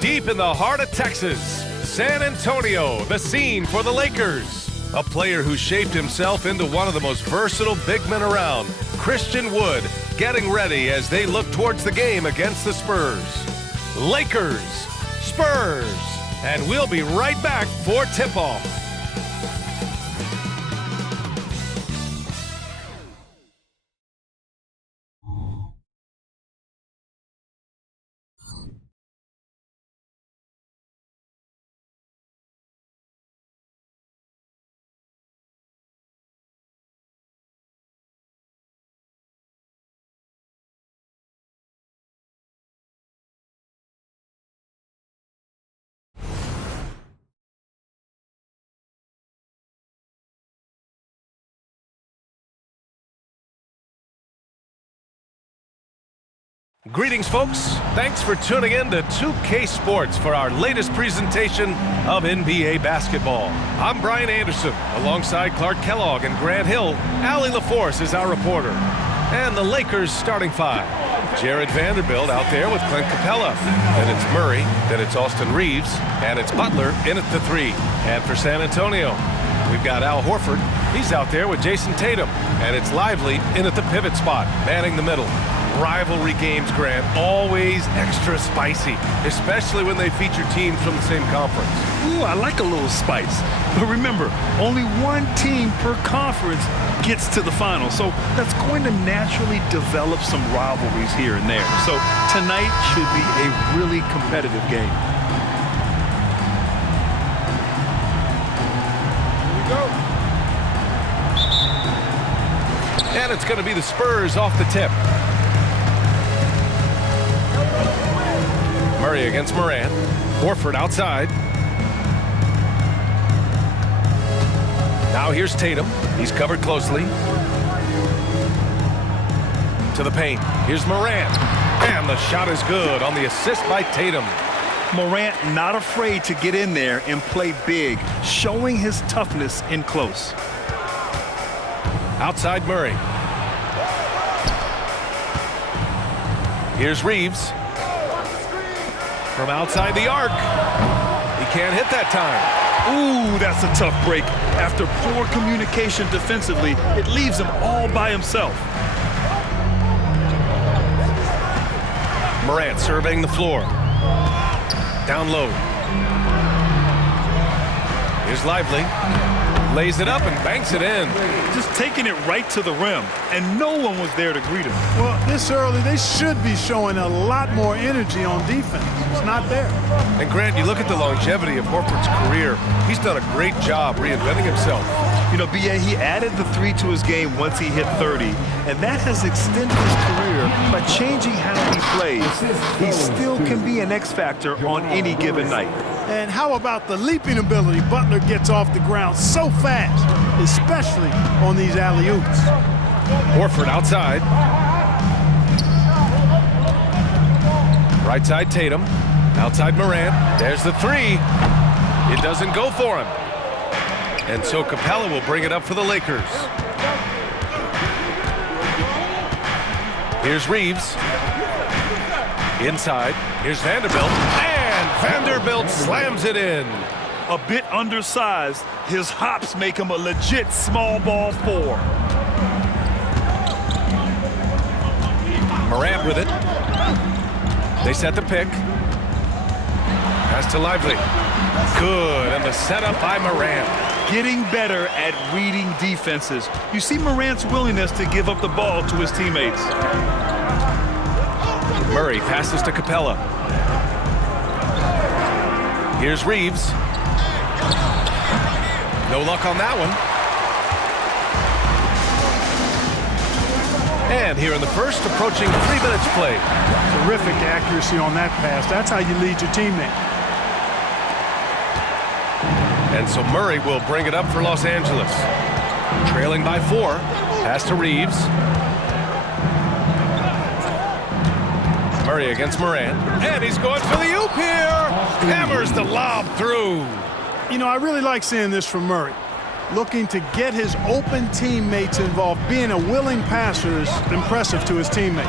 Deep in the heart of Texas, San Antonio, the scene for the Lakers. A player who shaped himself into one of the most versatile big men around, Christian Wood, getting ready as they look towards the game against the Spurs. Lakers, Spurs, and we'll be right back for tip-off. Greetings, folks. Thanks for tuning in to 2K Sports for our latest presentation of NBA basketball. I'm Brian Anderson, alongside Clark Kellogg and Grant Hill. Allie LaForce is our reporter. And the Lakers starting five. Jared Vanderbilt out there with Clint Capella. Then it's Murray, then it's Austin Reeves, and it's Butler in at the three. And for San Antonio, we've got Al Horford. He's out there with Jayson Tatum. And it's Lively in at the pivot spot, manning the middle. Rivalry games, Grant, always extra spicy, especially when they feature teams from the same conference. Ooh, I like a little spice. But remember, only one team per conference gets to the final, so that's going to naturally develop some rivalries here and there. So tonight should be a really competitive game. Here we go. And it's going to be the Spurs off the tip. Murray against Morant. Horford outside. Now here's Tatum. He's covered closely. To the paint. Here's Morant. And the shot is good on the assist by Tatum. Morant not afraid to get in there and play big, showing his toughness in close. Outside Murray. Here's Reeves. From outside the arc. He can't hit that time. Ooh, that's a tough break. After poor communication defensively, it leaves him all by himself. Morant surveying the floor. Down low. Here's Lively. Lays it up and banks it in. Just taking it right to the rim, and no one was there to greet him. Well, this early, they should be showing a lot more energy on defense. It's not there. And Grant, you look at the longevity of Horford's career. He's done a great job reinventing himself. You know, B.A., he added the three to his game once he hit 30, and that has extended his career by changing how he plays. He still can be an X factor on any given night. And how about the leaping ability? Butler gets off the ground so fast, especially on these alley-oops. Horford outside. Right side Tatum. Outside Morant. There's the three. It doesn't go for him. And so Capella will bring it up for the Lakers. Here's Reeves. Inside. Here's Vanderbilt. And Vanderbilt slams it in. A bit undersized, his hops make him a legit small ball four. Morant with it. They set the pick. Pass to Lively. Good, and the setup by Morant. Getting better at reading defenses. You see Morant's willingness to give up the ball to his teammates. Murray passes to Capella. Here's Reeves. No luck on that one. And here in the first, approaching 3 minutes played. Terrific accuracy on that pass. That's how you lead your teammate. And so Murray will bring it up for Los Angeles. Trailing by 4. Pass to Reeves. Murray against Morant. And he's going for the oop here. Hammers the lob through. You know, I really like seeing this from Murray. Looking to get his open teammates involved. Being a willing passer is impressive to his teammates.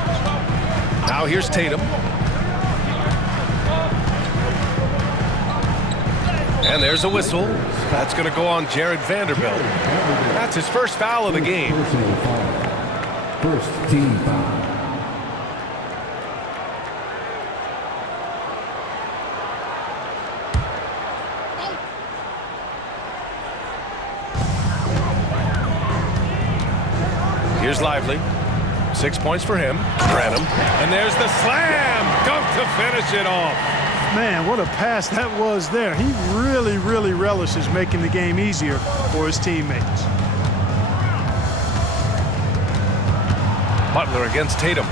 Now here's Tatum. And there's a whistle. That's going to go on Jared Vanderbilt. That's his first foul of the game. First team foul. Here's Lively. 6 points for him. Branham. And there's the slam. Dunk to finish it off. Man, what a pass that was there. He really, really relishes making the game easier for his teammates. Butler against Tatum.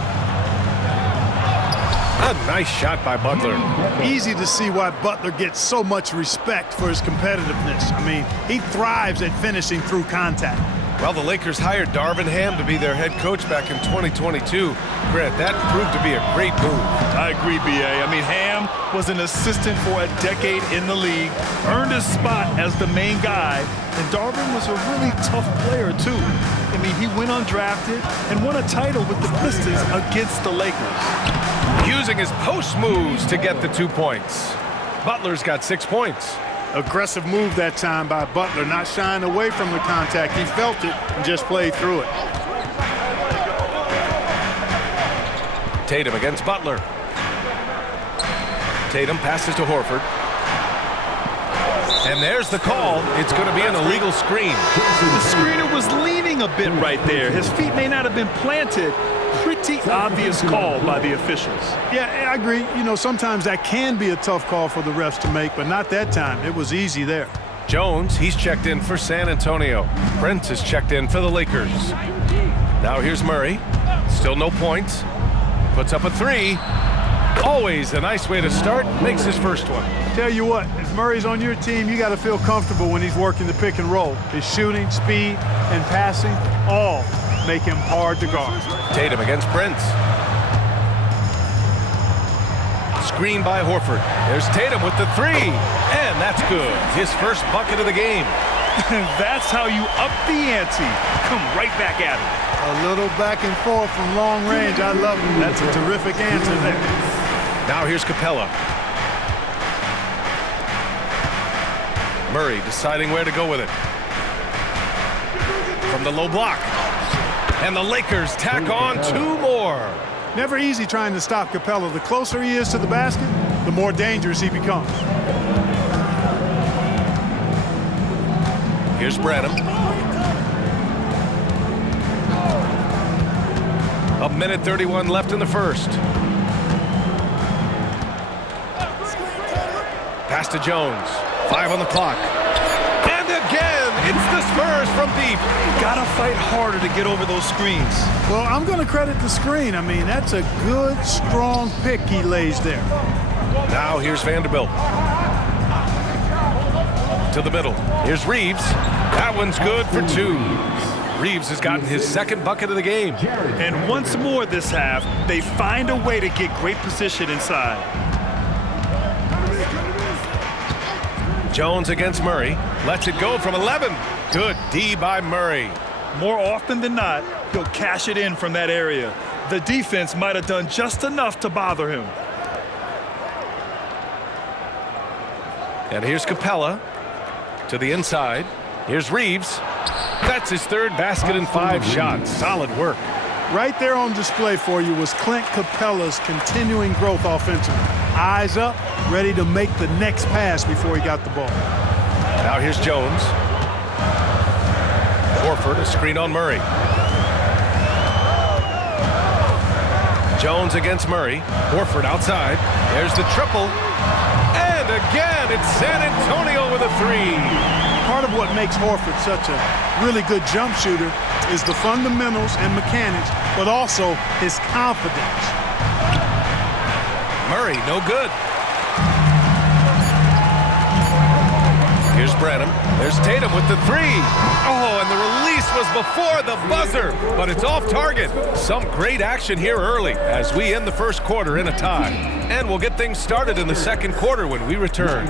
A nice shot by Butler. Easy to see why Butler gets so much respect for his competitiveness. I mean, he thrives at finishing through contact. Well, the Lakers hired Darvin Ham to be their head coach back in 2022. Grant, that proved to be a great move. I agree, B.A. I mean, Ham was an assistant for a decade in the league, earned his spot as the main guy, and Darvin was a really tough player, too. I mean, he went undrafted and won a title with the Pistons against the Lakers. Using his post moves to get the 2 points. Butler's got 6 points. Aggressive move that time by Butler, not shying away from the contact. He felt it and just played through it. Tatum against Butler. Tatum passes to Horford. And there's the call. It's going to be an illegal screen. The screener was leaning a bit right there. His feet may not have been planted. Pretty obvious call by the officials. Yeah, I agree. You know, sometimes that can be a tough call for the refs to make, but not that time. It was easy there. Jones, he's checked in for San Antonio. Prince is checked in for the Lakers. Now here's Murray. Still no points. Puts up a three. Always a nice way to start. Makes his first one. Tell you what, if Murray's on your team, you got to feel comfortable when he's working the pick and roll. His shooting, speed, and passing all make him hard to guard. Tatum against Prince. Screen by Horford. There's Tatum with the three. And that's good. His first bucket of the game. That's how you up the ante. Come right back at him. A little back and forth from long range. I love it. That's a terrific answer there. Now here's Capella. Murray deciding where to go with it. From the low block. And the Lakers tack on 2 more. Never easy trying to stop Capella. The closer he is to the basket, the more dangerous he becomes. Here's Branham. A minute 31 left in the first. Pass to Jones. 5 on the clock. And again, it's the Spurs from deep. Gotta fight harder to get over those screens. Well, I'm going to credit the screen. I mean, that's a good, strong pick he lays there. Now here's Vanderbilt. To the middle. Here's Reeves. That one's good for 2. Reeves has gotten his second bucket of the game. And once more this half, they find a way to get great position inside. Jones against Murray. Lets it go from 11. Good D by Murray. More often than not, he'll cash it in from that area. The defense might have done just enough to bother him. And here's Capella to the inside. Here's Reeves. That's his third basket in 5 shots. Solid work. Right there on display for you was Clint Capella's continuing growth offensively. Eyes up, ready to make the next pass before he got the ball. Now here's Jones. Horford, a screen on Murray. Jones against Murray. Horford outside. There's the triple. And again, it's San Antonio with a 3. Part of what makes Horford such a really good jump shooter is the fundamentals and mechanics, but also his confidence. Murray, no good. Here's Branham. There's Tatum with the 3. Oh, and the release was before the buzzer, but it's off target. Some great action here early as we end the first quarter in a tie. And we'll get things started in the second quarter when we return.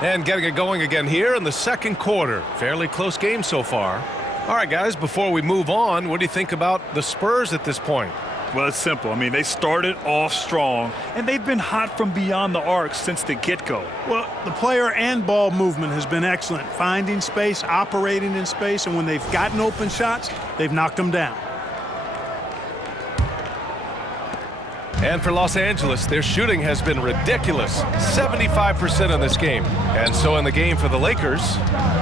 And getting it going again here in the second quarter. Fairly close game so far. All right, guys, before we move on, what do you think about the Spurs at this point? Well, it's simple. I mean, they started off strong, and they've been hot from beyond the arc since the get-go. Well, the player and ball movement has been excellent. Finding space, operating in space, and when they've gotten open shots, they've knocked them down. And for Los Angeles, their shooting has been ridiculous. 75% in this game. And so in the game for the Lakers,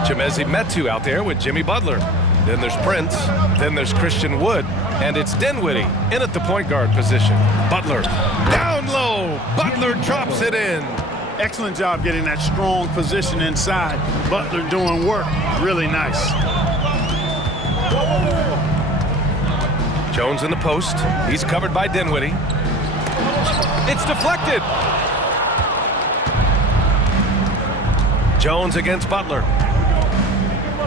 Chimezie Metu out there with Jimmy Butler. Then there's Prince. Then there's Christian Wood. And it's Dinwiddie in at the point guard position. Butler down low. Butler drops it in. Excellent job getting that strong position inside. Butler doing work. Really nice. Jones in the post. He's covered by Dinwiddie. It's deflected. Jones against Butler.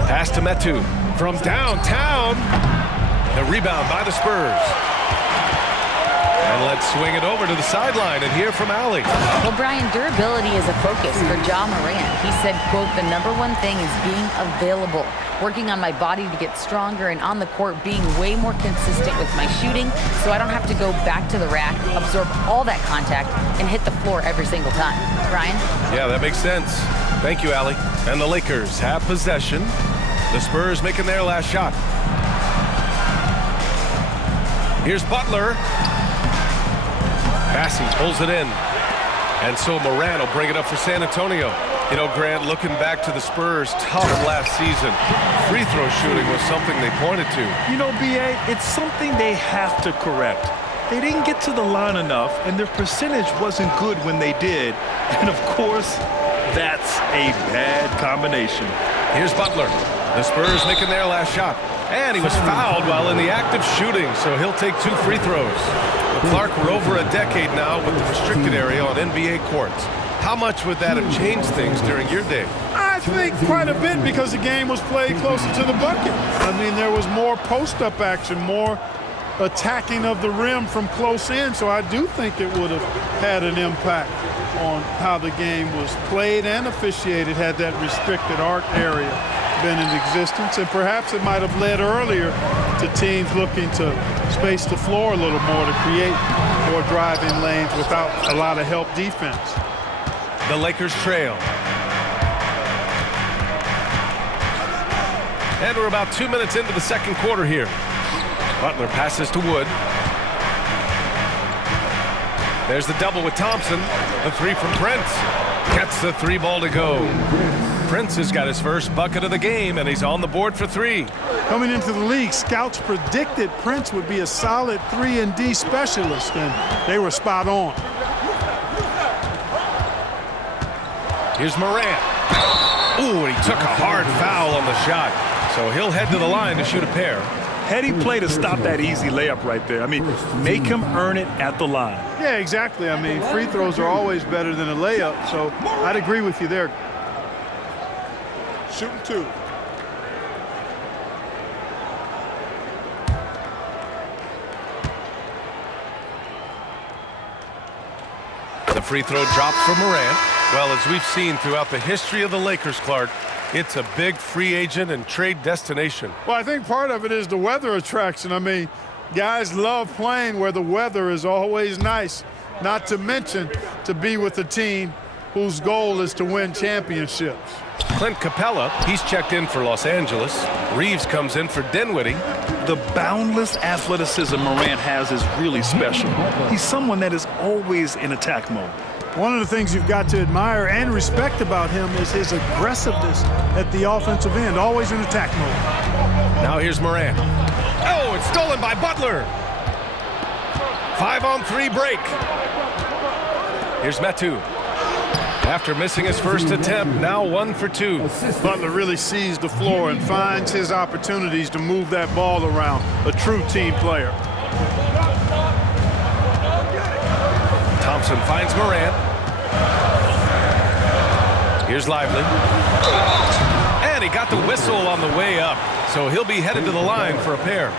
Pass to Metu from downtown. The rebound by the Spurs. And let's swing it over to the sideline and hear from Allie. Well, Brian, durability is a focus for Ja Morant. He said, quote, "The #1 thing is being available. Working on my body to get stronger and on the court being way more consistent with my shooting so I don't have to go back to the rack, absorb all that contact, and hit the floor every single time." Brian? Yeah, that makes sense. Thank you, Allie. And the Lakers have possession. The Spurs making their last shot. Here's Butler. Bassey pulls it in. And so Morant will bring it up for San Antonio. You know, Grant, looking back to the Spurs' tough last season, free throw shooting was something they pointed to. You know, B.A., it's something they have to correct. They didn't get to the line enough, and their percentage wasn't good when they did. And, of course, that's a bad combination. Here's Butler. The Spurs making their last shot. And he was fouled while in the act of shooting, so he'll take 2 free throws. Well, Clark, we're over a decade now with the restricted area on NBA courts. How much would that have changed things during your day? I think quite a bit because the game was played closer to the bucket. I mean, there was more post-up action, more attacking of the rim from close in, so I do think it would have had an impact on how the game was played and officiated had that restricted arc area been in existence, and perhaps it might have led earlier to teams looking to space the floor a little more to create more driving lanes without a lot of help defense. The Lakers trail. And we're about 2 minutes into the second quarter here. Butler passes to Wood. There's the double with Thompson. The 3 from Prince. Gets the 3 ball to go. Prince has got his first bucket of the game, and he's on the board for 3. Coming into the league, scouts predicted Prince would be a solid 3-and-D specialist, and they were spot on. Here's Morant. Ooh, and he took a hard foul on the shot. So he'll head to the line to shoot a pair. Heady play to stop that easy layup right there. I mean, make him earn it at the line. Yeah, exactly. I mean, free throws are always better than a layup, so I'd agree with you there. Shooting 2. The free throw dropped for Morant. Well, as we've seen throughout the history of the Lakers, Clark, it's a big free agent and trade destination. Well, I think part of it is the weather attraction. I mean, guys love playing where the weather is always nice, not to mention to be with a team whose goal is to win championships. Clint Capella, he's checked in for Los Angeles. Reeves comes in for Dinwiddie. The boundless athleticism Morant has is really special. He's someone that is always in attack mode. One of the things you've got to admire and respect about him is his aggressiveness at the offensive end, always in attack mode. Now here's Morant. Oh, it's stolen by Butler. 5-on-3 break. Here's Metu. After missing his first attempt, now 1 for 2. Butler really sees the floor and finds his opportunities to move that ball around. A true team player. Thompson finds Morant. Here's Lively. And he got the whistle on the way up, so he'll be headed to the line for a pair.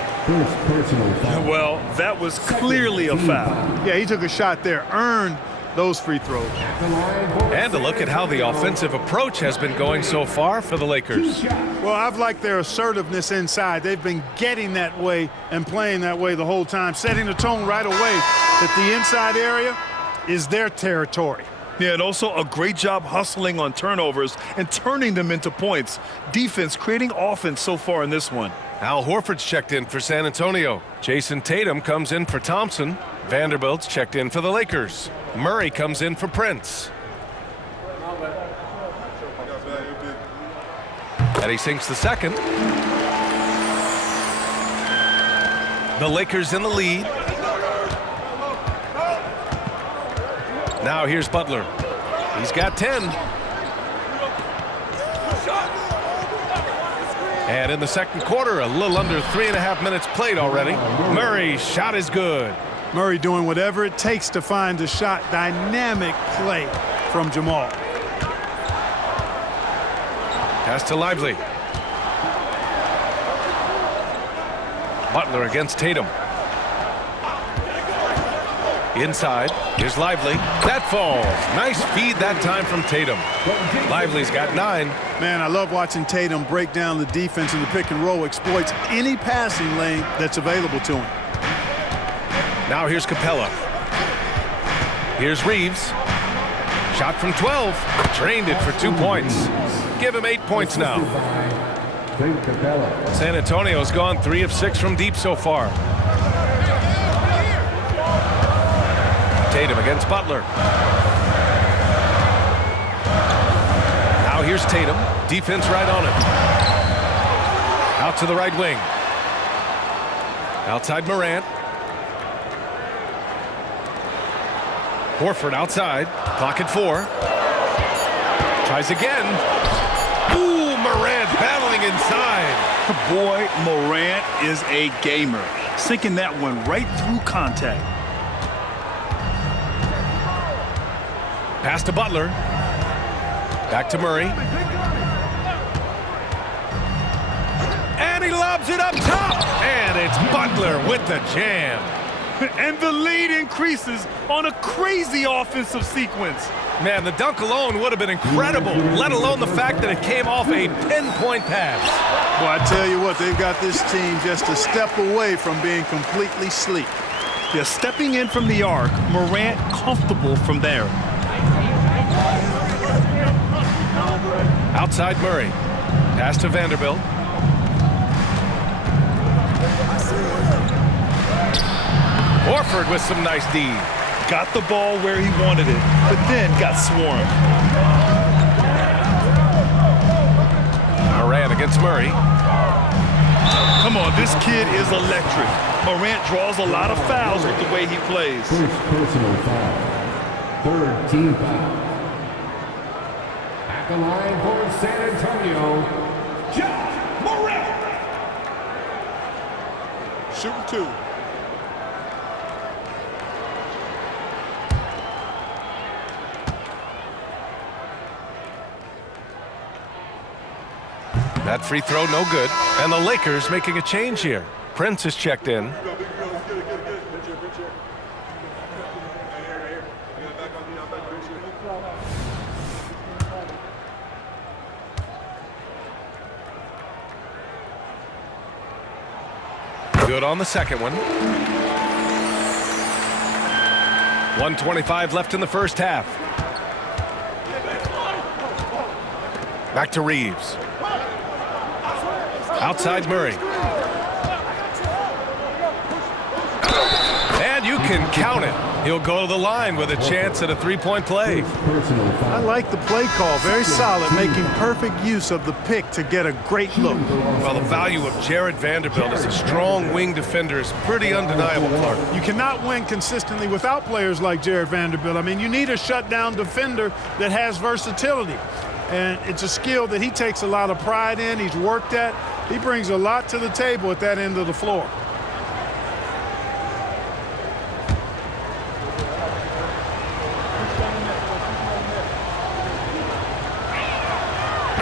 Well, that was clearly a foul. Yeah, he took a shot there, earned those free throws. And to look at how the offensive approach has been going so far for the Lakers. Well, I've liked their assertiveness inside. They've been getting that way and playing that way the whole time, setting the tone right away that the inside area is their territory. Yeah, and also a great job hustling on turnovers and turning them into points. Defense creating offense so far in this one. Al Horford's checked in for San Antonio. Jayson Tatum comes in for Thompson. Vanderbilt's checked in for the Lakers. Murray comes in for Prince. And he sinks the second. The Lakers in the lead. Now here's Butler. He's got 10. And in the second quarter, a little under 3.5 minutes played already. Murray's shot is good. Murray doing whatever it takes to find a shot. Dynamic play from Jamal. Pass to Lively. Butler against Tatum. Inside, here's Lively. That falls. Nice feed that time from Tatum. Lively's got 9. Man, I love watching Tatum break down the defense in the pick and roll, exploits any passing lane that's available to him. Now here's Capella. Here's Reeves. Shot from 12. Drained it for 2 points. Give him 8 points now. San Antonio's gone 3 of 6 from deep so far. Tatum against Butler. Now here's Tatum. Defense right on it. Out to the right wing. Outside Morant. Horford outside. Clock at 4. Tries again. Ooh, Morant battling inside. Boy, Morant is a gamer. Sinking that one right through contact. Pass to Butler. Back to Murray. And he lobs it up top. And it's Butler with the jam. And the lead increases on a crazy offensive sequence. Man, the dunk alone would have been incredible, let alone the fact that it came off a pinpoint pass. Well, I tell you what, they've got this team just a step away from being completely sleep. Yeah, stepping in from the arc, Morant comfortable from there. Outside Murray. Pass to Vanderbilt. Horford with some nice D. Got the ball where he wanted it, but then got swarmed. Morant against Murray. Come on, this kid is electric. Morant draws a lot of fouls with the way he plays. First personal foul. Third team foul. At the line for San Antonio, Morant. Shooting 2. That free throw no good. And the Lakers making a change here. Prince is checked in. Good on the second one. 1:25 left in the first half. Back to Reeves. Outside Murray. And you can count it. He'll go to the line with a chance at a three-point play. I like the play call. Very solid, making perfect use of the pick to get a great look. Well, the value of Jared Vanderbilt as a strong wing defender is pretty undeniable, Clark. You cannot win consistently without players like Jared Vanderbilt. I mean, you need a shutdown defender that has versatility. And it's a skill that he takes a lot of pride in. He's worked at. He brings a lot to the table at that end of the floor.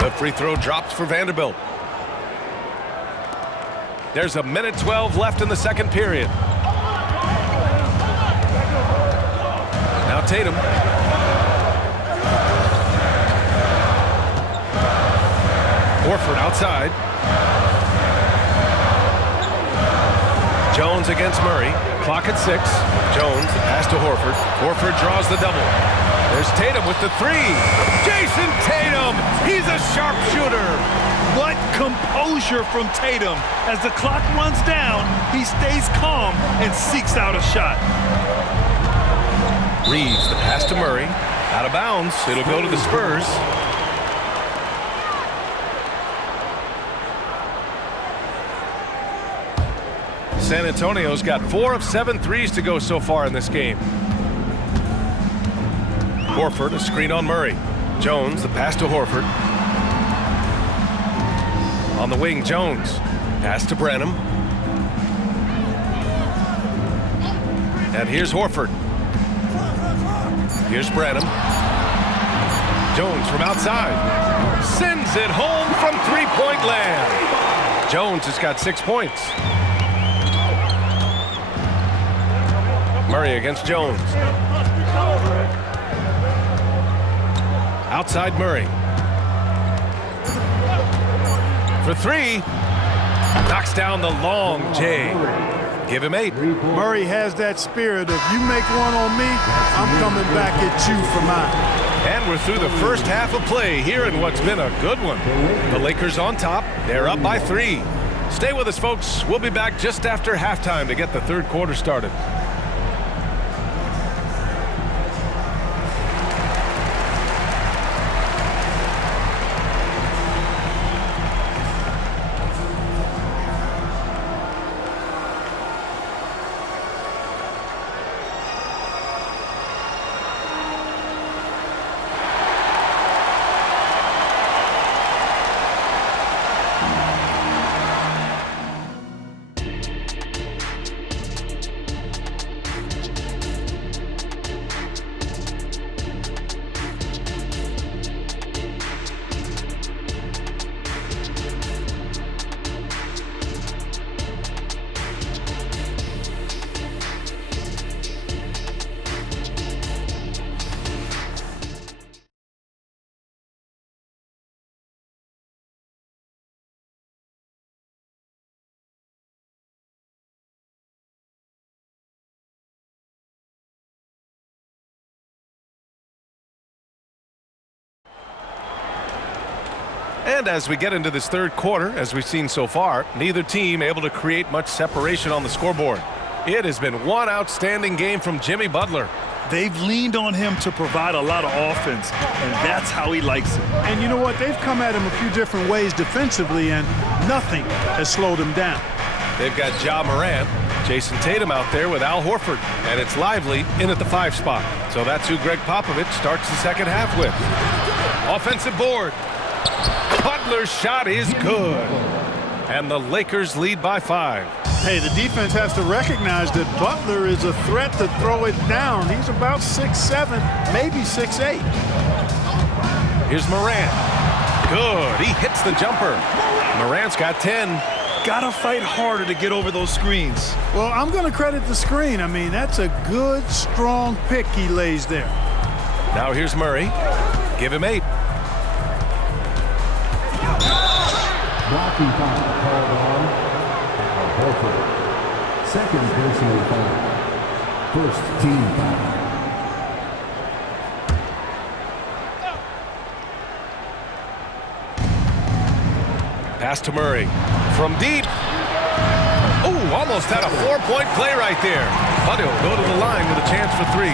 The free throw drops for Vanderbilt. There's 1:12 left in the second period. Now Tatum. Horford outside. Jones against Murray. Clock at 6. Jones, the pass to Horford. Horford draws the double. There's Tatum with the 3. Jayson Tatum! He's a sharpshooter! What composure from Tatum. As the clock runs down, he stays calm and seeks out a shot. Reeves, the pass to Murray. Out of bounds. It'll go to the Spurs. San Antonio's got 4 of 7 threes to go so far in this game. Horford, a screen on Murray. Jones, the pass to Horford. On the wing, Jones. Pass to Branham. And here's Horford. Here's Branham. Jones from outside. Sends it home from three-point land. Jones has got 6 points. Murray against Jones. Outside Murray. For 3. Knocks down the long J. Give him 8. Murray has that spirit of you make one on me, I'm coming back at you for mine. And we're through the first half of play here in what's been a good one. The Lakers on top. They're up by 3. Stay with us, folks. We'll be back just after halftime to get the third quarter started. And as we get into this third quarter, as we've seen so far, neither team able to create much separation on the scoreboard. It has been one outstanding game from Jimmy Butler. They've leaned on him to provide a lot of offense, and that's how he likes it. And you know what? They've come at him a few different ways defensively, and nothing has slowed him down. They've got Ja Morant, Jayson Tatum out there with Al Horford, and it's Lively in at the 5 spot. So that's who Greg Popovich starts the second half with. Offensive board. Butler's shot is good. And the Lakers lead by 5. Hey, the defense has to recognize that Butler is a threat to throw it down. He's about 6'7", maybe 6'8". Here's Morant. Good. He hits the jumper. Morant's got 10. Gotta fight harder to get over those screens. Well, I'm going to credit the screen. I mean, that's a good, strong pick he lays there. Now here's Murray. Give him 8. Blocking foul called on Al Horford. Second personal foul. First team foul. Pass to Murray. From deep. Oh, almost had a 4-point play right there. But he'll go to the line with a chance for 3.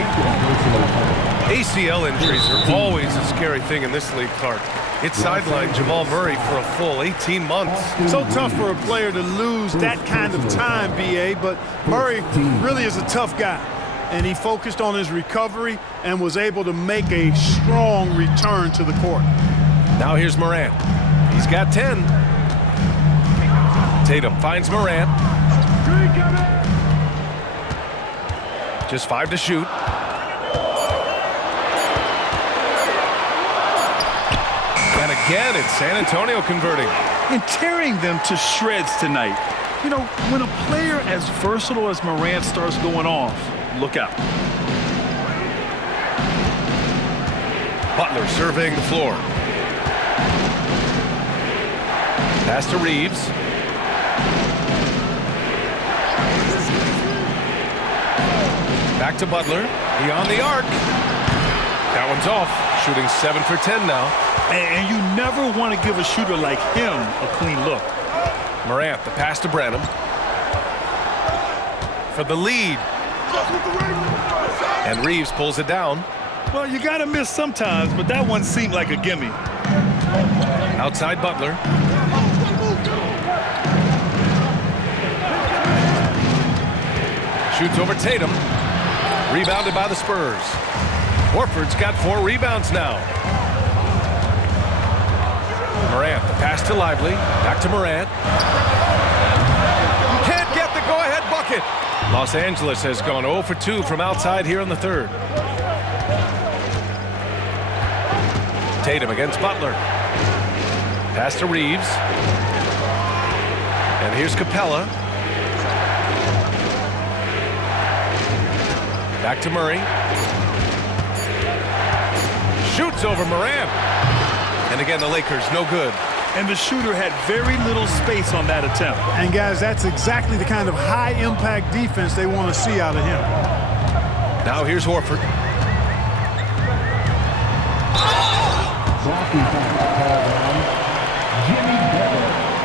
ACL injuries are always a scary thing in this league, Clark. It sidelined Jamal Murray for a full 18 months. So tough for a player to lose that kind of time, B.A., but Murray really is a tough guy. And he focused on his recovery and was able to make a strong return to the court. Now here's Morant. He's got 10. Tatum finds Morant. Just 5 to shoot. And again, it's San Antonio converting. And tearing them to shreds tonight. You know, when a player as versatile as Morant starts going off, look out. Butler surveying the floor. Pass to Reeves. Back to Butler. Beyond the arc. That one's off. Shooting 7 for 10 now. And you never want to give a shooter like him a clean look. Morant, the pass to Branham. For the lead. And Reeves pulls it down. Well, you got to miss sometimes, but that one seemed like a gimme. Outside Butler. Shoots over Tatum. Rebounded by the Spurs. Horford's got 4 rebounds now. Morant, the pass to Lively. Back to Morant. Can't get the go-ahead bucket. Los Angeles has gone 0 for 2 from outside here in the third. Tatum against Butler. Pass to Reeves. And here's Capella. Back to Murray. Shoots over Morant. And again, the Lakers, no good. And the shooter had very little space on that attempt. And guys, that's exactly the kind of high-impact defense they want to see out of him. Now here's Horford.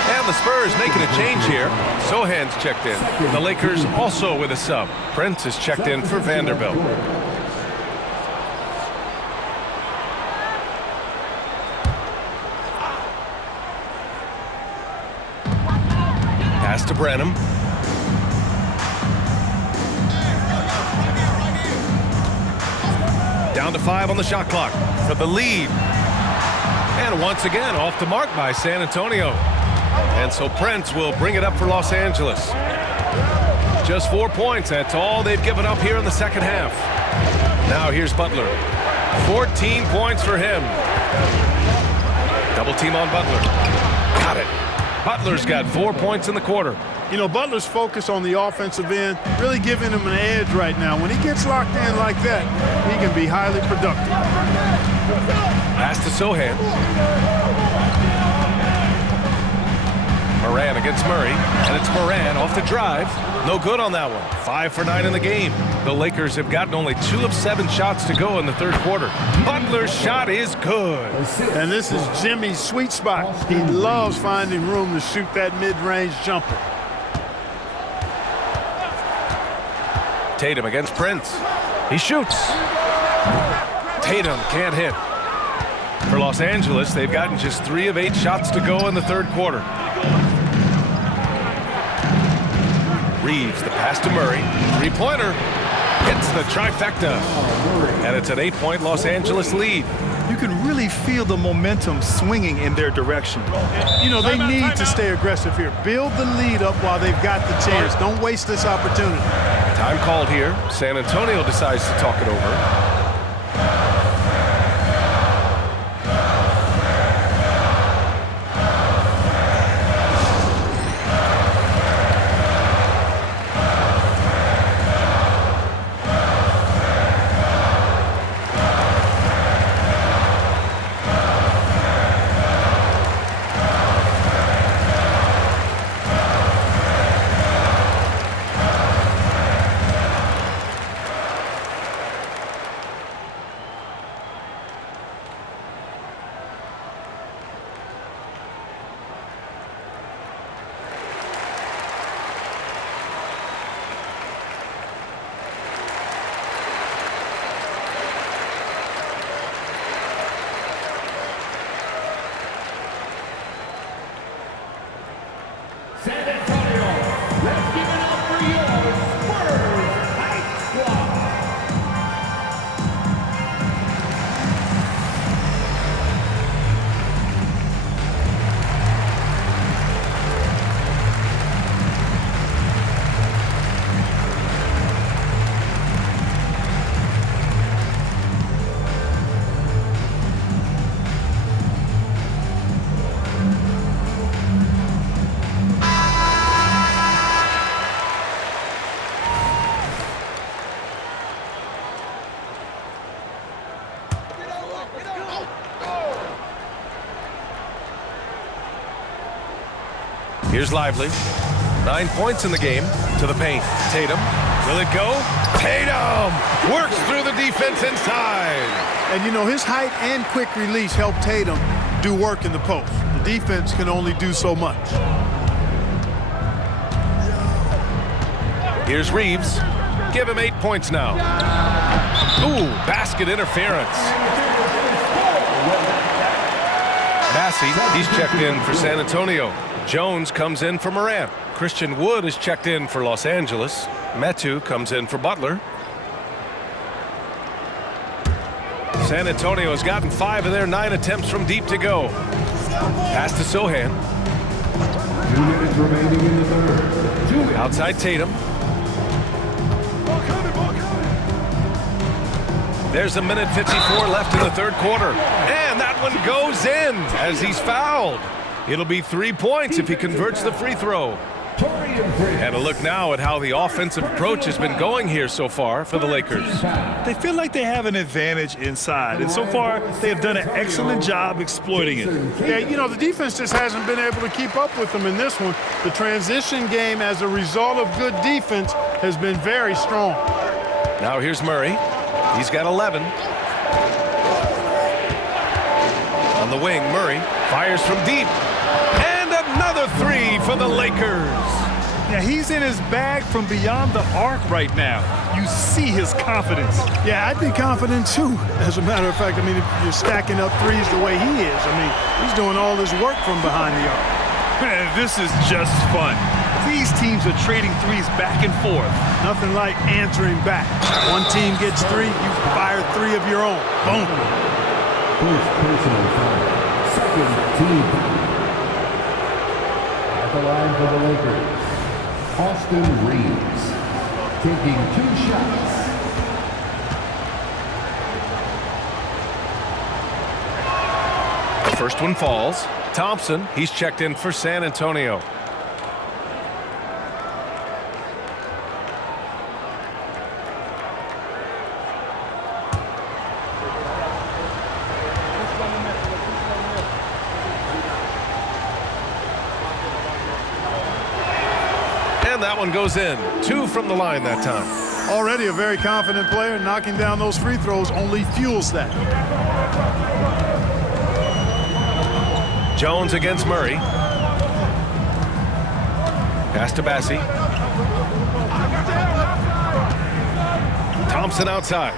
And the Spurs making a change here. Sohan's checked in. The Lakers also with a sub. Prince is checked in for Vanderbilt. Pass to Branham. Down to 5 on the shot clock for the lead. And once again, off the mark by San Antonio. And so Prince will bring it up for Los Angeles. Just 4 points. That's all they've given up here in the second half. Now here's Butler. 14 points for him. Double team on Butler. Got it. Butler's got 4 points in the quarter. You know, Butler's focus on the offensive end really giving him an edge right now. When he gets locked in like that, he can be highly productive. Pass to Sohan. Morant against Murray, and it's Morant off the drive. No good on that one. 5 for 9 in the game. The Lakers have gotten only 2 of 7 shots to go in the third quarter. Butler's shot is good. And this is Jimmy's sweet spot. He loves finding room to shoot that mid-range jumper. Tatum against Prince. He shoots. Tatum can't hit. For Los Angeles, they've gotten just 3 of 8 shots to go in the third quarter. Reeves, the pass to Murray. 3-pointer. Hits the trifecta. And it's an 8-point Los Angeles lead. You can really feel the momentum swinging in their direction. You know, they need to stay aggressive here. Build the lead up while they've got the chance. Don't waste this opportunity. Time called here. San Antonio decides to talk it over. Here's Lively. 9 points in the game. To the paint. Tatum. Will it go? Tatum works through the defense inside. And, you know, his height and quick release help Tatum do work in the post. The defense can only do so much. Here's Reeves. Give him 8 points now. Ooh, basket interference. Massey, he's checked in for San Antonio. Jones comes in for Morant. Christian Wood is checked in for Los Angeles. Metu comes in for Butler. San Antonio has gotten 5 of their 9 attempts from deep to go. Pass to Sohan. 2 minutes remaining in the third. 2 minutes. Outside Tatum. There's a minute 54 left in the third quarter. And that one goes in as he's fouled. It'll be 3 points if he converts the free throw. And a look now at how the offensive approach has been going here so far for the Lakers. They feel like they have an advantage inside, and so far they have done an excellent job exploiting it. Yeah, you know, the defense just hasn't been able to keep up with them in this one. The transition game, as a result of good defense, has been very strong. Now here's Murray. He's got 11. On the wing, Murray fires from deep. And another 3 for the Lakers. Yeah, he's in his bag from beyond the arc right now. You see his confidence. Yeah, I'd be confident too. As a matter of fact, I mean, if you're stacking up threes the way he is, I mean, he's doing all his work from behind the arc. Man, this is just fun. These teams are trading threes back and forth. Nothing like answering back. One team gets 3, you fire 3 of your own. Boom. First personal foul. Second team foul. At the line for the Lakers, Austin Reeves, taking 2 shots. The first one falls. Thompson, he's checked in for San Antonio. And that one goes in. 2 from the line that time. Already a very confident player. Knocking down those free throws only fuels that. Jones against Murray. Pass to Bassie. Thompson outside.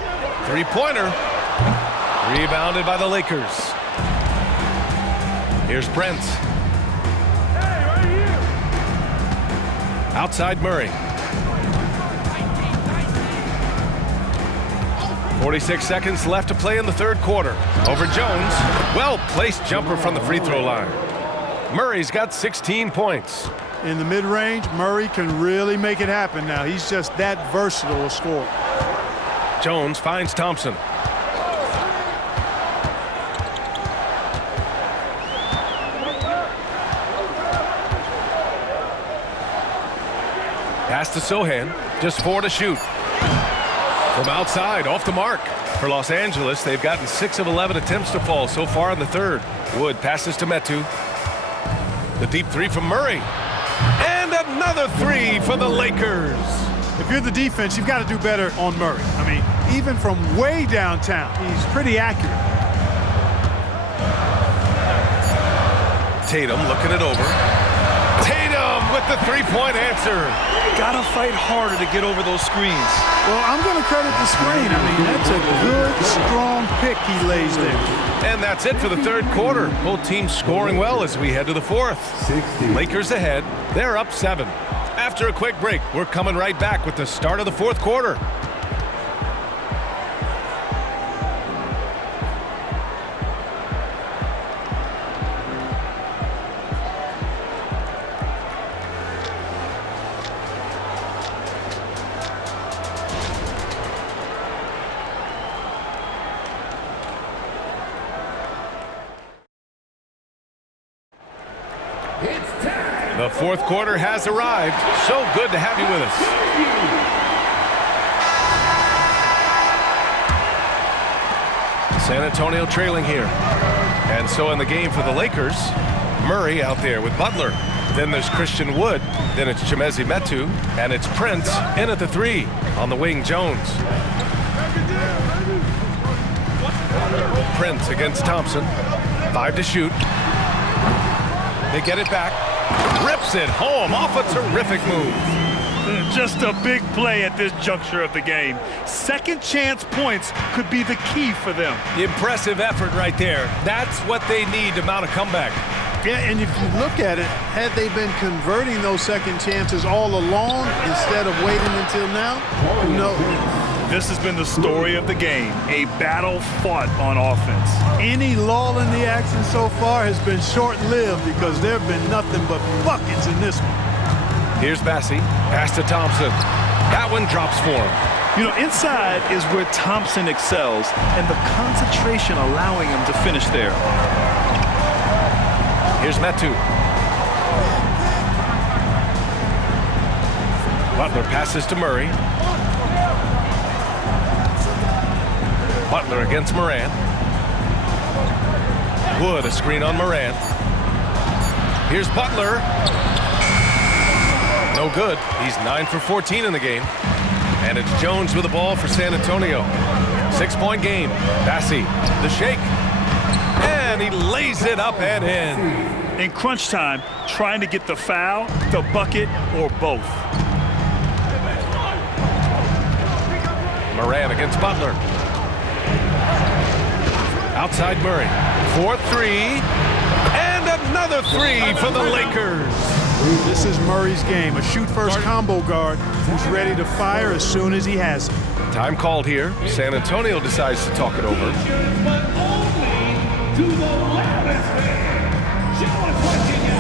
3-pointer. Rebounded by the Lakers. Here's Brent. Outside Murray. 46 seconds left to play in the third quarter. Over Jones. Well-placed jumper from the free throw line. Murray's got 16 points. In the mid-range, Murray can really make it happen now. He's just that versatile a scorer. Jones finds Thompson. Pass to Sohan. Just 4 to shoot. From outside, off the mark. For Los Angeles, they've gotten 6 of 11 attempts to fall so far in the third. Wood passes to Metu. The deep 3 from Murray. And another 3 for the Lakers. If you're the defense, you've got to do better on Murray. I mean, even from way downtown, he's pretty accurate. Tatum looking it over. Tatum with the 3-point answer. Gotta fight harder to get over those screens. Well, I'm going to credit the screen. I mean, that's a good, strong pick he lays there. And that's it for the third quarter. Both teams scoring well as we head to the fourth. 60. Lakers ahead. They're up 7. After a quick break, we're coming right back with the start of the fourth quarter. The fourth quarter has arrived. So good to have you with us. San Antonio trailing here. And so in the game for the Lakers, Murray out there with Butler. Then there's Christian Wood. Then it's Chimezie Metu. And it's Prince in at the 3. On the wing, Jones. Prince against Thompson. 5 to shoot. They get it back. Rips it home off a terrific move. Just a big play at this juncture of the game. Second chance points could be the key for them. Impressive effort right there. That's what they need to mount a comeback. Yeah, and if you look at it, had they been converting those second chances all along instead of waiting until now, who knows? This has been the story of the game, a battle fought on offense. Any lull in the action so far has been short-lived because there have been nothing but buckets in this one. Here's Bassey. Pass to Thompson. That one drops for him. You know, inside is where Thompson excels, and the concentration allowing him to finish there. Here's Metu. Butler passes to Murray. Butler against Morant. Wood, a screen on Morant. Here's Butler. No good. He's 9 for 14 in the game. And it's Jones with the ball for San Antonio. 6-point game. Bassey, the shake. And he lays it up and in. In crunch time, trying to get the foul, the bucket, or both. Morant against Butler. Outside Murray. 4-3. And another 3 for the Lakers. This is Murray's game, a shoot-first combo guard who's ready to fire as soon as he has it. Time called here. San Antonio decides to talk it over. But only to the loudest fan. Show us what you got.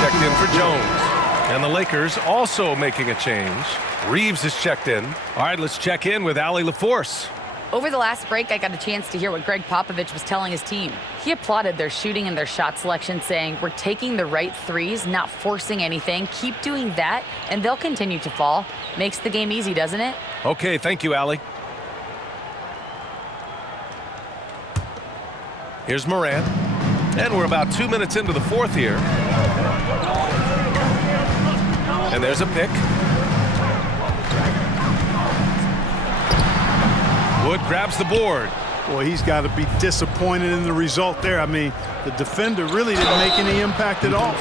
Checked in for Jones. And the Lakers also making a change. Reeves is checked in. All right, let's check in with Allie LaForce. Over the last break, I got a chance to hear what Greg Popovich was telling his team. He applauded their shooting and their shot selection, saying, "We're taking the right threes, not forcing anything. Keep doing that, and they'll continue to fall." Makes the game easy, doesn't it? Okay, thank you, Allie. Here's Morant. And we're about 2 minutes into the fourth here. And there's a pick. Wood grabs the board. Boy, he's got to be disappointed in the result there. I mean, the defender really didn't make any impact at all.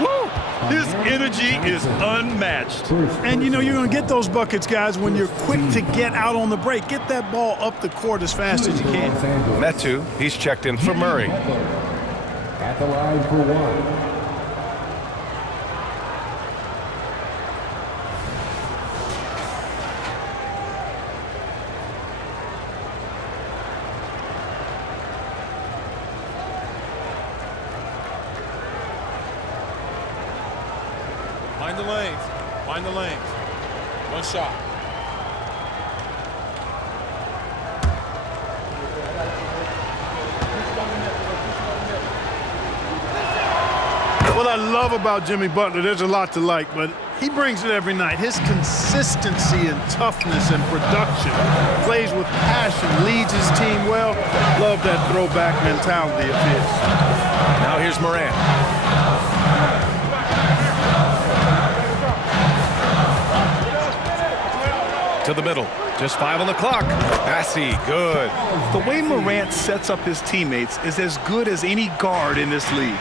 Woo! His energy is unmatched. And, you know, you're going to get those buckets, guys, when you're quick to get out on the break. Get that ball up the court as fast as you can. Metu, he's checked in for Murray. At the line for one. Find the lanes. Find the lanes. One shot. What I love about Jimmy Butler, there's a lot to like, but he brings it every night. His consistency and toughness and production. Plays with passion, leads his team well. Love that throwback mentality of his. Now here's Morant. To the middle. Just 5 on the clock. Massey, good. The way Morant sets up his teammates is as good as any guard in this league.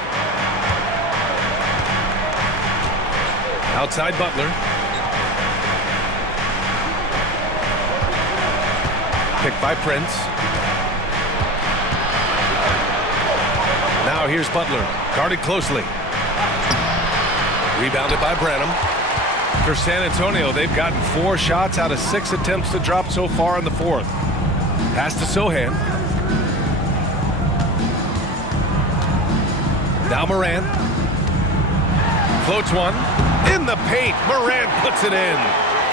Outside Butler. Picked by Prince. Now here's Butler, guarded closely. Rebounded by Branham. For San Antonio, they've gotten 4 shots out of 6 attempts to drop so far in the 4th. Pass to Sohan. Now Morant. Floats one. In the paint. Morant puts it in.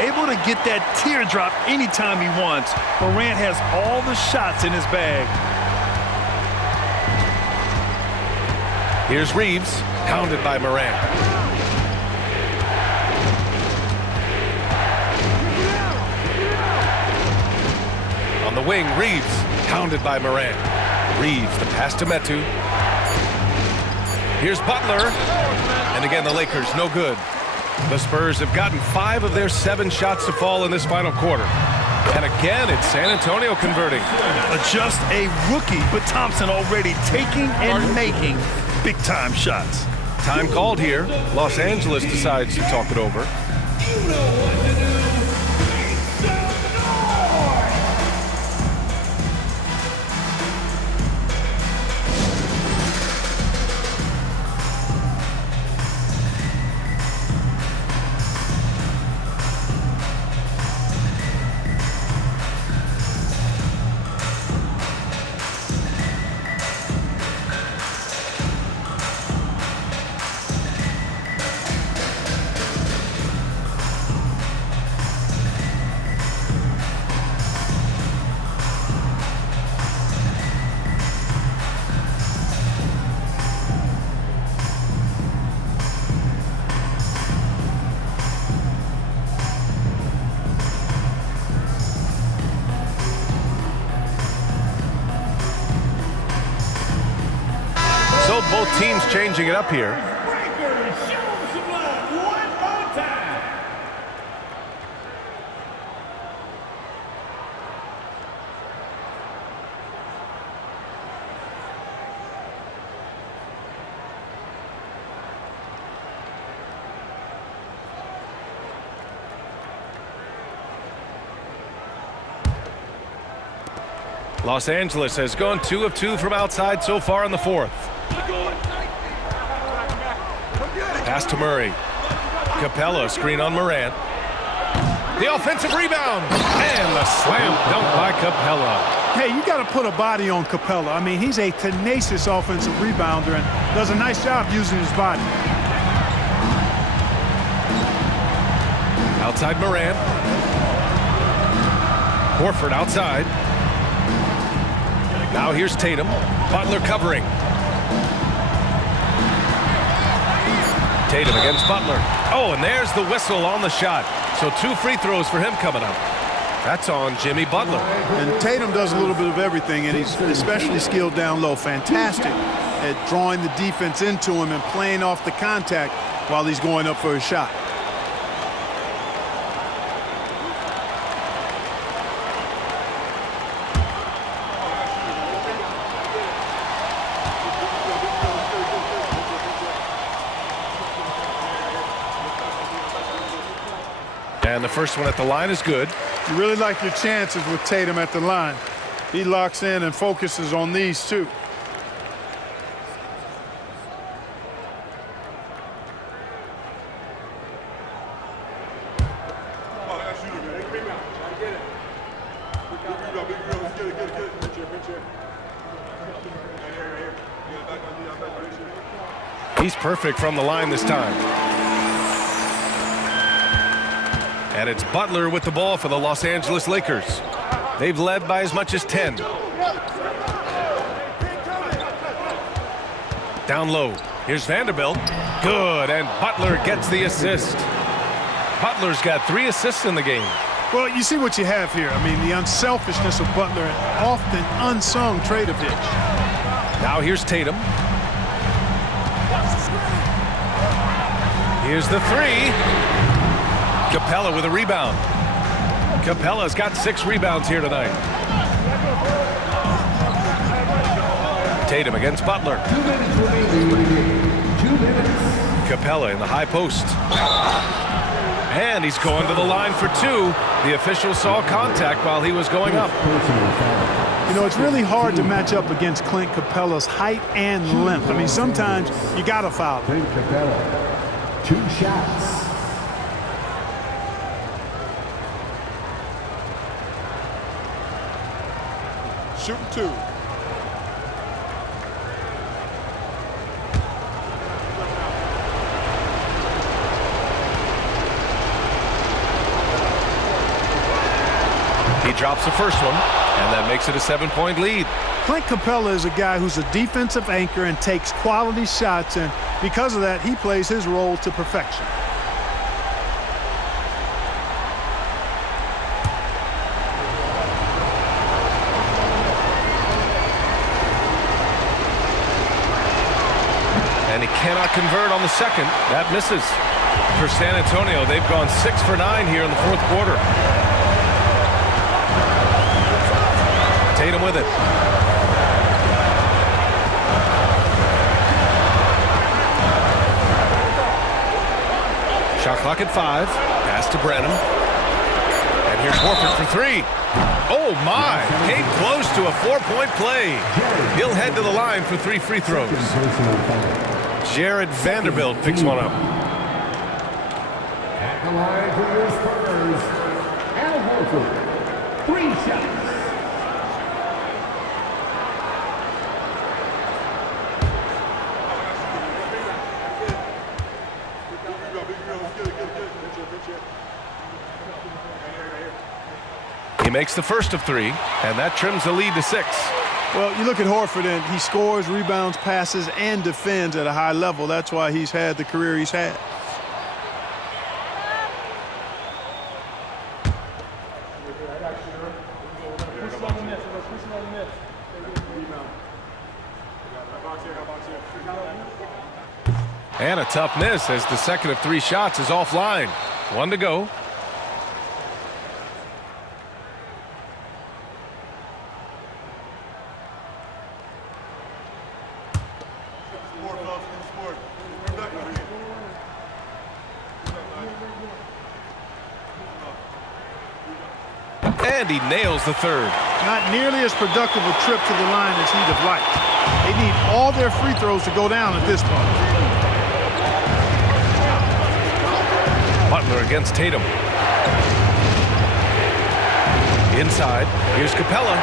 Able to get that teardrop anytime he wants. Morant has all the shots in his bag. Here's Reeves, pounded by Morant. On the wing, Reeves, pounded by Morant. Reeves, the pass to Metu. Here's Butler. And again, the Lakers, no good. The Spurs have gotten 5 of their 7 shots to fall in this final quarter. And again, it's San Antonio converting. Just a rookie, but Thompson already taking and making big-time shots. Time called here. Los Angeles decides to talk it over. You know what to do. Make some noise. So both teams changing it up here. Breakers, show them some love one more time. Los Angeles has gone 2 of 2 from outside so far in the 4th. Pass to Murray. Capella, screen on Morant. The offensive rebound. And the slam dunk by Capella. Hey, you got to put a body on Capella. I mean, he's a tenacious offensive rebounder and does a nice job using his body. Outside Morant. Horford outside. Now here's Tatum. Butler covering. Tatum against Butler. Oh, and there's the whistle on the shot. So 2 free throws for him coming up. That's on Jimmy Butler. And Tatum does a little bit of everything, and he's especially skilled down low. Fantastic at drawing the defense into him and playing off the contact while he's going up for a shot. And the first one at the line is good. You really like your chances with Tatum at the line. He locks in and focuses on these two. He's perfect from the line this time. And it's Butler with the ball for the Los Angeles Lakers. They've led by as much as 10. Down low. Here's Vanderbilt. Good, and Butler gets the assist. Butler's got 3 assists in the game. Well, you see what you have here. I mean, the unselfishness of Butler, an often unsung trait of his. Now here's Tatum. Here's the 3. Capella with a rebound. Capella's got 6 rebounds here tonight. Tatum against Butler. 2 minutes remaining. 2 minutes. Capella in the high post. And he's going to the line for 2. The official saw contact while he was going up. You know, it's really hard to match up against Clint Capella's height and length. I mean, sometimes you got to foul him. Clint Capella, 2 shots. Shooting 2. He drops the first one, and that makes it a 7-point lead. Clint Capella is a guy who's a defensive anchor and takes quality shots, and because of that, he plays his role to perfection. And he cannot convert on the second. That misses. For San Antonio, they've gone 6 for 9 here in the 4th quarter. Tatum with it. Shot clock at 5. Pass to Brenham. And here's Horford for 3. Oh, my. Came close to a 4-point play. He'll head to the line for 3 free throws. Jared Vanderbilt picks one up. At the line for your Spurs, Al Horford, 3 shots. He makes the first of 3, and that trims the lead to 6. Well, you look at Horford, and he scores, rebounds, passes, and defends at a high level. That's why he's had the career he's had. And a tough miss as the second of 3 shots is offline. 1 to go. And he nails the third. Not nearly as productive a trip to the line as he'd have liked. They need all their free throws to go down at this point. Butler against Tatum. Inside, here's Capella.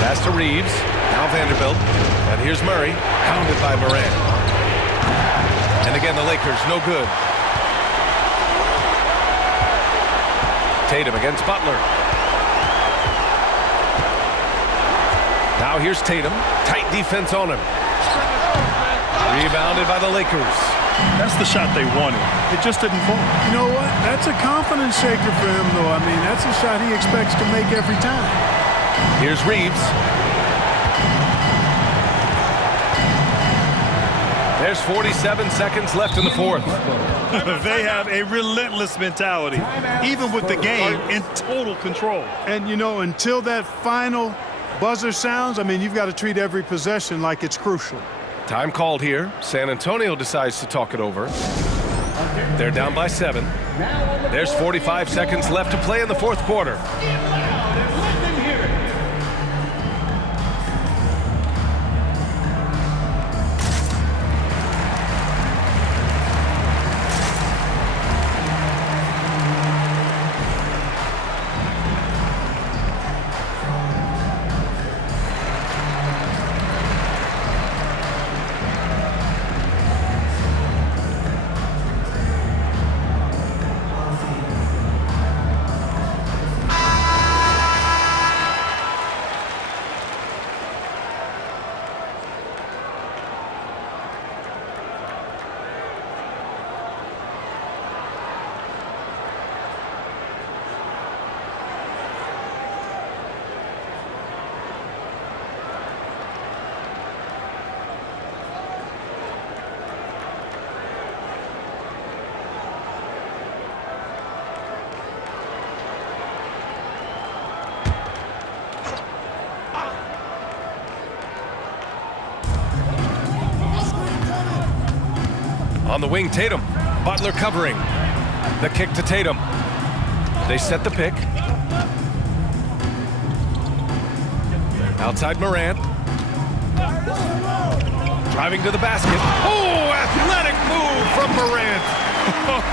Pass to Reeves. Now Vanderbilt. And here's Murray, pounded by Morant. And again, the Lakers, no good. Tatum against Butler. Now here's Tatum. Tight defense on him. Rebounded by the Lakers. That's the shot they wanted. It just didn't fall. You know what? That's a confidence shaker for him, though. I mean, that's a shot he expects to make every time. Here's Reeves. There's 47 seconds left in the 4th. They have a relentless mentality, even with the game in total control. And, you know, until that final buzzer sounds, I mean, you've got to treat every possession like it's crucial. Time called here. San Antonio decides to talk it over. They're down by 7. There's 45 seconds left to play in the 4th quarter. the wing, Tatum. Butler covering. The kick to Tatum. They set the pick. Outside Morant. Driving to the basket. Oh, athletic move from Morant.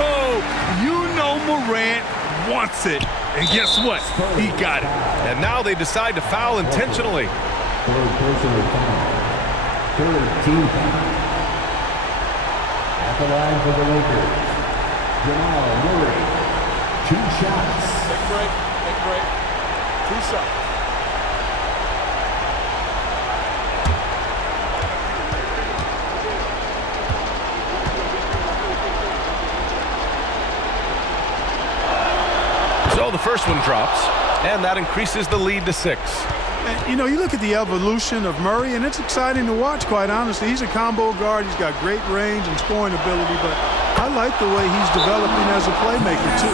Oh, you know Morant wants it. And guess what? He got it. And now they decide to foul intentionally. Third personal foul. Third team foul. At the line for the Lakers, Jamal Murray. 2 shots. Take a break. Take a break. 2 shots. So the first one drops, and that increases the lead to 6. And, you know, you look at the evolution of Murray, and it's exciting to watch, quite honestly. He's a combo guard. He's got great range and scoring ability, but I like the way he's developing as a playmaker, too.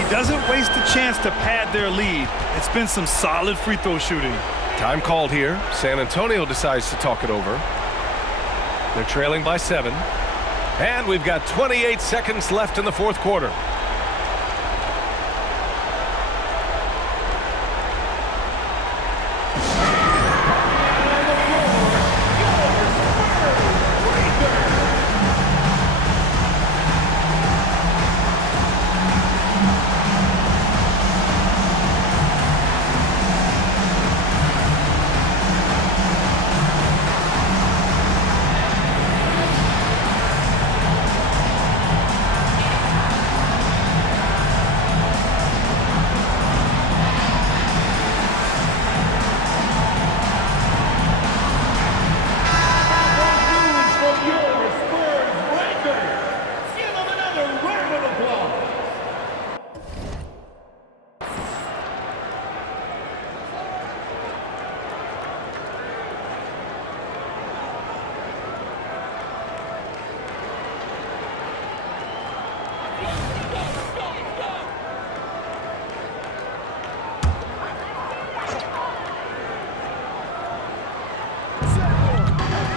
He doesn't waste the chance to pad their lead. It's been some solid free throw shooting. Time called here. San Antonio decides to talk it over. They're trailing by 7. And we've got 28 seconds left in the fourth quarter.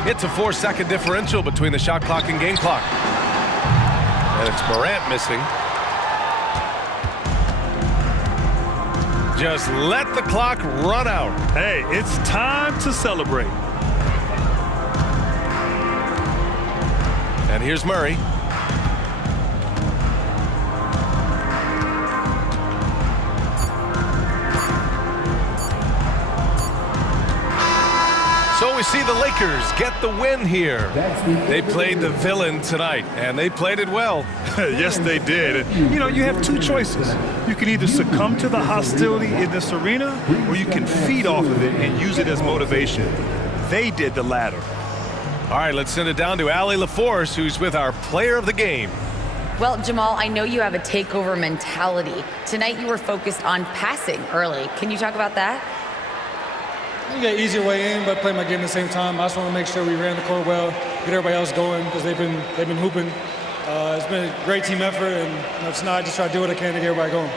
It's a 4-second differential between the shot clock and game clock. And it's Morant missing. Just let the clock run out. Hey, it's time to celebrate. And here's Murray. So we see the Lakers get the win here. They played the villain tonight, and they played it well. Yes, they did. You know, you have 2 choices. You can either succumb to the hostility in this arena, or you can feed off of it and use it as motivation. They did the latter. All right, let's send it down to Allie LaForce, who's with our player of the game. Well, Jamal, I know you have a takeover mentality. Tonight you were focused on passing early. Can you talk about that? You got an easier way in, but play my game at the same time. I just want to make sure we ran the court well, get everybody else going because they've been hooping. It's been a great team effort, and tonight I just try to do what I can to get everybody going.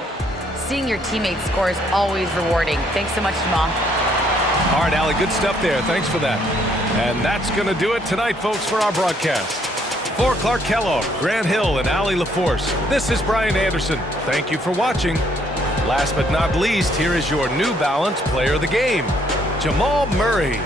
Seeing your teammates score is always rewarding. Thanks so much, Jamal. All right, Allie, good stuff there. Thanks for that. And that's going to do it tonight, folks, for our broadcast. For Clark Kellogg, Grant Hill, and Allie LaForce, this is Brian Anderson. Thank you for watching. Last but not least, here is your New Balance player of the game, Jamal Murray.